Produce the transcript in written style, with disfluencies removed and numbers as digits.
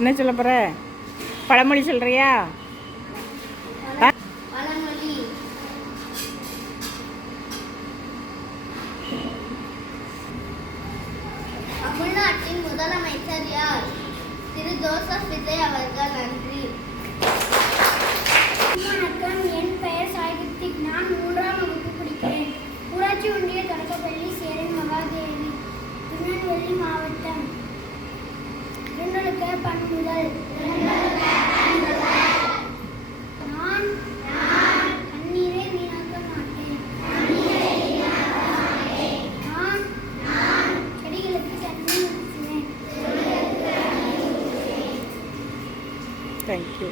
என்ன சொல்ல போகிற? பழமொழி சொல்கிறியா? தமிழ்நாட்டின் முதலமைச்சர் யார்? திரு ஜோசப் விஜய் அவர்கள். நன்றி. வணக்கம், என் பெயர் சாகித்விக். நான் 3ஆம் வகுப்பு படிக்கிறேன். ஊராட்சி ஒன்றிய தொடக்கப்பள்ளி சேரை மகாதேவி, திருநெல்வேலி மாவட்டம். இரண்டொழுக்க பண்புகள். நான் தண்ணீரை வீணாக்க மாட்டேன். நான் செடிகளுக்கு தண்ணீர் ஊற்றுவேன். தேங்க்யூ.